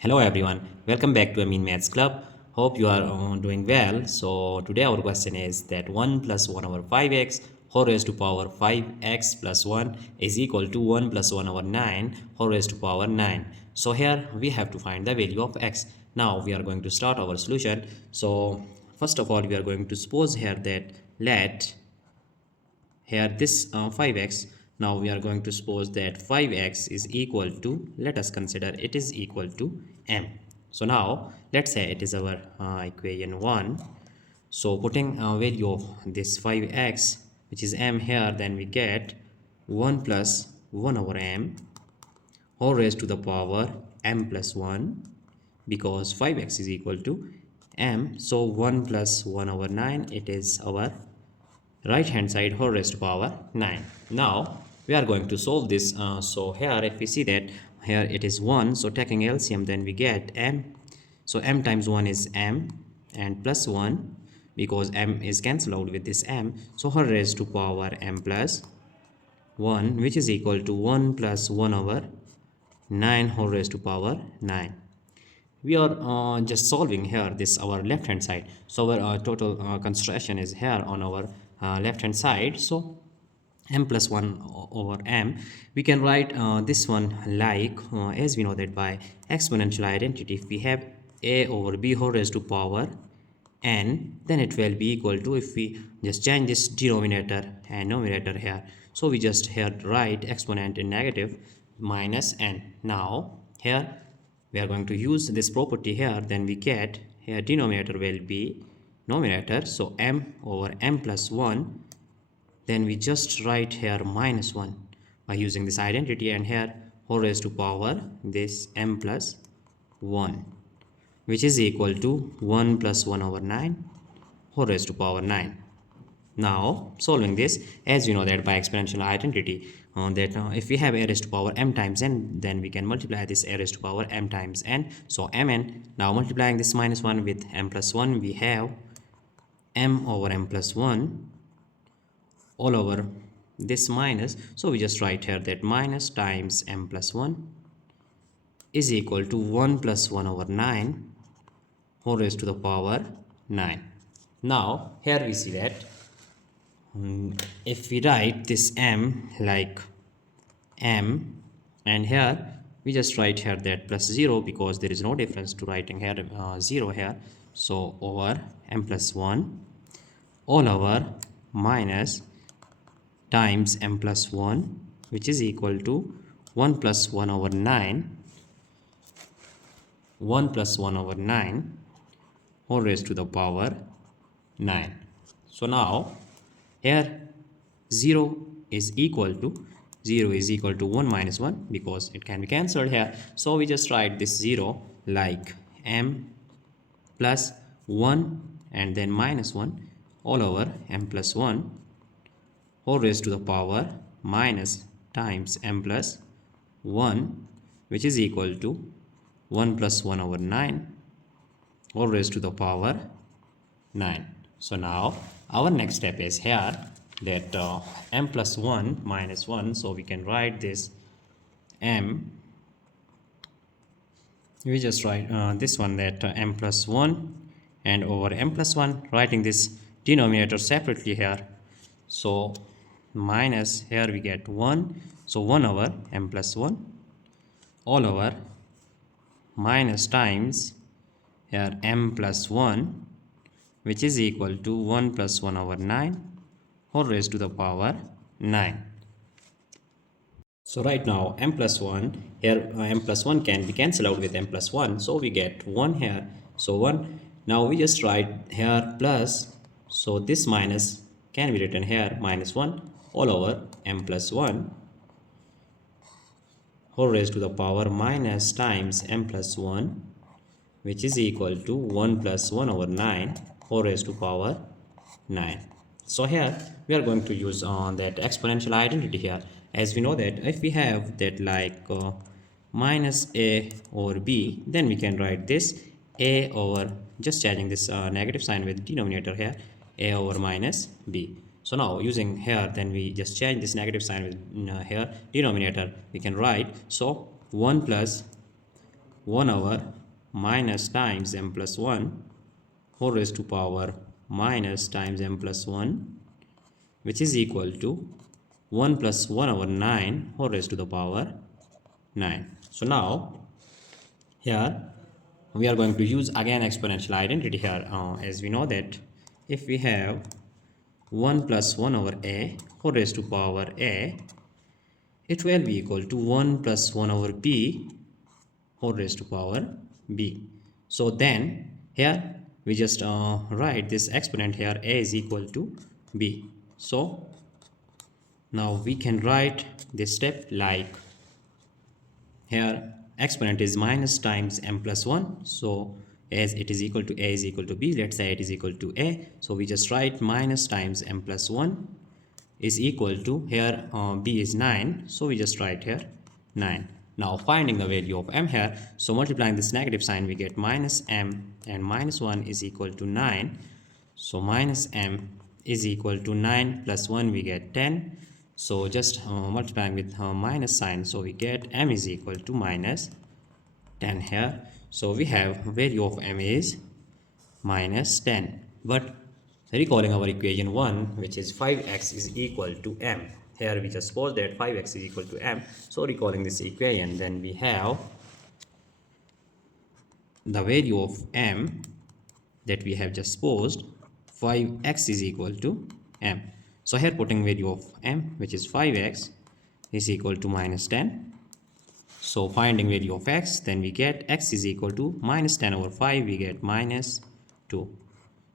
Hello everyone, welcome back to Amin Maths Club. Hope you are doing well. So today our question is that 1 plus 1 over 5x whole raised to power 5x plus 1 is equal to 1 plus 1 over 9 whole raised to power 9. So here we have to find the value of x. Now we are going to start our solution. So first of all we are going to suppose here that let here this 5x. Now we are going to suppose that 5x is equal to, let us consider it is equal to m. So now let's say it is our equation 1. So putting value of this 5x which is m here, then we get 1 plus 1 over m whole raised to the power m plus 1, because 5x is equal to m. So 1 plus 1 over 9, it is our right hand side whole raised to power 9. Now we are going to solve this. So here if we see that here it is 1, so taking LCM, then we get m. So m times 1 is m and plus 1, because m is cancelled out with this m, so whole raised to power m plus 1, which is equal to 1 plus 1 over 9 whole raised to power 9. We are just solving here this our left hand side, so our total construction is here on our left hand side. So m plus 1 over m, we can write this one like as we know that by exponential identity, if we have a over b whole raised to power n, then it will be equal to, if we just change this denominator and numerator here, so we just here write exponent in negative minus n. Now here we are going to use this property here, then we get here denominator will be numerator, so m over m plus 1, then we just write here minus 1 by using this identity, and here whole raised to power this m plus 1, which is equal to 1 plus 1 over 9 whole raised to power 9. Now solving this, as you know that by exponential identity, if we have a raised to power m times n, then we can multiply this a raised to power m times n, so mn. Now multiplying this minus 1 with m plus 1, we have m over m plus 1 all over this minus, so we just write here that minus times m plus 1 is equal to 1 plus 1 over 9 whole raised to the power 9. Now here we see that if we write this m like m, and here we just write here that plus 0, because there is no difference to writing here 0 here, so over m plus 1 all over minus times m plus 1, which is equal to 1 plus 1 over 9 1 plus 1 over 9 whole raised to the power 9. So now here 0 is equal to 1 minus 1, because it can be cancelled here, so we just write this 0 like m plus 1 and then minus 1 all over m plus 1 whole raised to the power minus times m plus 1, which is equal to 1 plus 1 over 9 whole raised to the power 9. So now our next step is here that m plus 1 minus 1, so we can write this m, we just write this one that m plus 1 and over m plus 1, writing this denominator separately here, so minus here we get 1, so 1 over m plus 1 all over minus times here m plus 1, which is equal to 1 plus 1 over 9 whole raised to the power 9. So right now m plus 1 here, m plus 1 can be cancelled out with m plus 1, so we get 1 here, so 1. Now we just write here plus, so this minus can be written here minus 1 all over m plus 1 whole raised to the power minus times m plus 1, which is equal to 1 plus 1 over 9 whole raised to power 9. So here we are going to use that exponential identity here, as we know that if we have that like minus a over b, then we can write this a over, just changing this negative sign with denominator here, a over minus b. So now using here, then we just change this negative sign with here denominator, we can write, so 1 plus 1 over minus times m plus 1 whole raised to power minus times m plus 1, which is equal to 1 plus 1 over 9 whole raised to the power 9. So now here we are going to use again exponential identity here, as we know that if we have 1 plus 1 over a whole raised to power a, it will be equal to 1 plus 1 over b whole raised to power b. So then here we just write this exponent here, a is equal to b. So now we can write this step like here exponent is minus times m plus 1, so as it is equal to a is equal to b, let's say it is equal to a, so we just write minus times m plus 1 is equal to here b is 9, so we just write here 9. Now finding the value of m here, so multiplying this negative sign we get minus m, and minus 1 is equal to 9, so minus m is equal to 9 plus 1 we get 10. So just multiplying with minus sign, so we get m is equal to minus 10 here. So we have value of m is minus 10. But recalling our equation 1, which is 5x is equal to m. Here we just suppose that 5x is equal to m. So recalling this equation, then we have the value of m that we have just supposed, 5x is equal to m. So here putting value of m, which is 5x, is equal to minus 10. So finding value of x, then we get x is equal to minus 10 over 5, we get minus 2.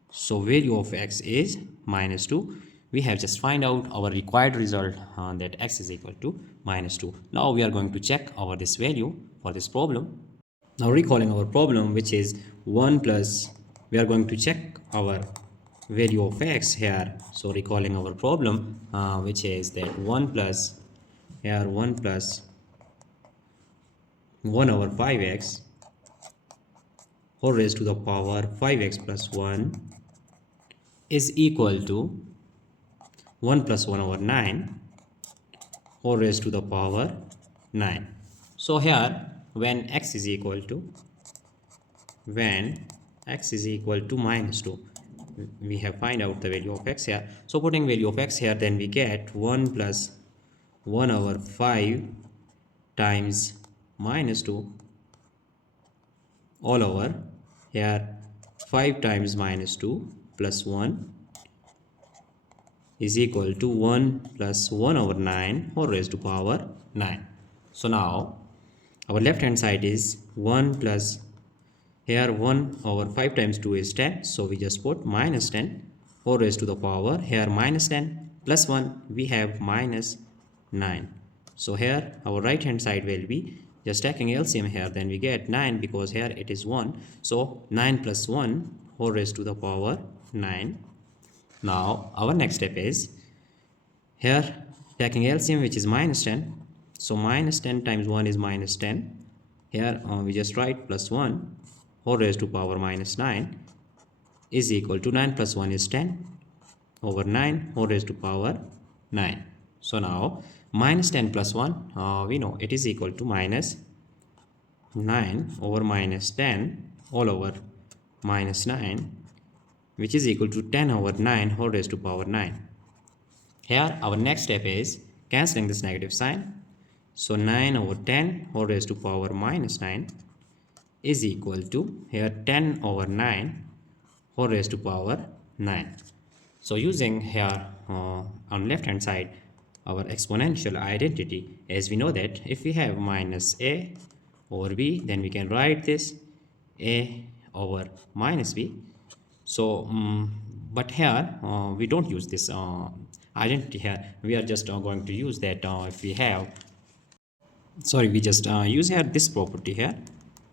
So value of x is minus 2. We have just find out our required result that x is equal to minus 2. Now we are going to check our this value for this problem. Now recalling our problem, which is 1 plus, we are going to check our value of x here. So recalling our problem, which is that 1 plus here 1 plus 1 over 5x whole raised to the power 5x plus 1 is equal to 1 plus 1 over 9 whole raised to the power 9. So here when x is equal to minus 2, we have find out the value of x here. So putting value of x here, then we get 1 plus 1 over 5 times minus 2 all over here 5 times minus 2 plus 1 is equal to 1 plus 1 over 9 whole raised to power 9. So now our left hand side is 1 plus here 1 over 5 times 2 is 10, so we just put minus 10 whole raised to the power here minus 10 plus 1 we have minus 9. So here our right hand side will be just taking LCM here, then we get 9 because here it is 1, so 9 plus 1 whole raised to the power 9. Now our next step is here taking LCM, which is minus 10, so minus 10 times 1 is minus 10. Here we just write plus 1 whole raised to power minus 9 is equal to 9 plus 1 is 10 over 9 whole raised to power 9. So now minus 10 plus 1, we know it is equal to minus 9 over minus 10 all over minus 9, which is equal to 10 over 9 whole raised to power 9. Here our next step is cancelling this negative sign. So 9 over 10 whole raised to power minus 9 is equal to here 10 over 9 whole raised to power 9. So using here on left hand side our exponential identity, as we know that if we have minus a over b, then we can write this a over minus b. So but here we don't use this identity here. We are just going to use that if we have, sorry, we just use here this property here,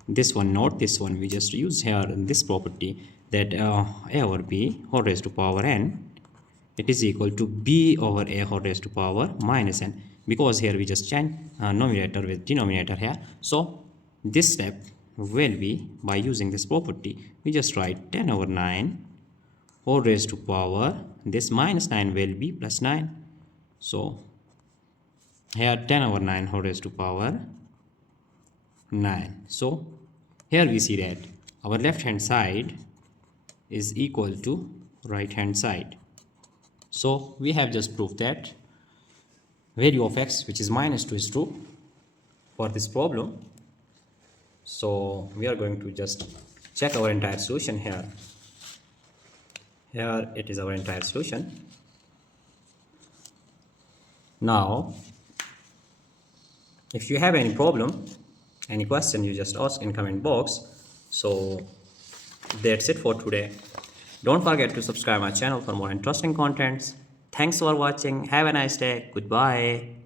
this one, not this one. We just use here this property that a over b whole raised to power n, it is equal to b over a whole raised to power minus n, because here we just change numerator with denominator here. So this step will be by using this property, we just write 10 over 9 whole raised to power, this minus 9 will be plus 9. So here 10 over 9 whole raised to power 9. So Here we see that our left hand side is equal to right hand side. So we have just proved that value of x, which is minus 2, is true for this problem. So we are going to just check our entire solution here. Here it is our entire solution. Now, if you have any problem, any question, you just ask in comment box. So that's it for today. Don't forget to subscribe my channel for more interesting contents. Thanks for watching. Have a nice day. Goodbye.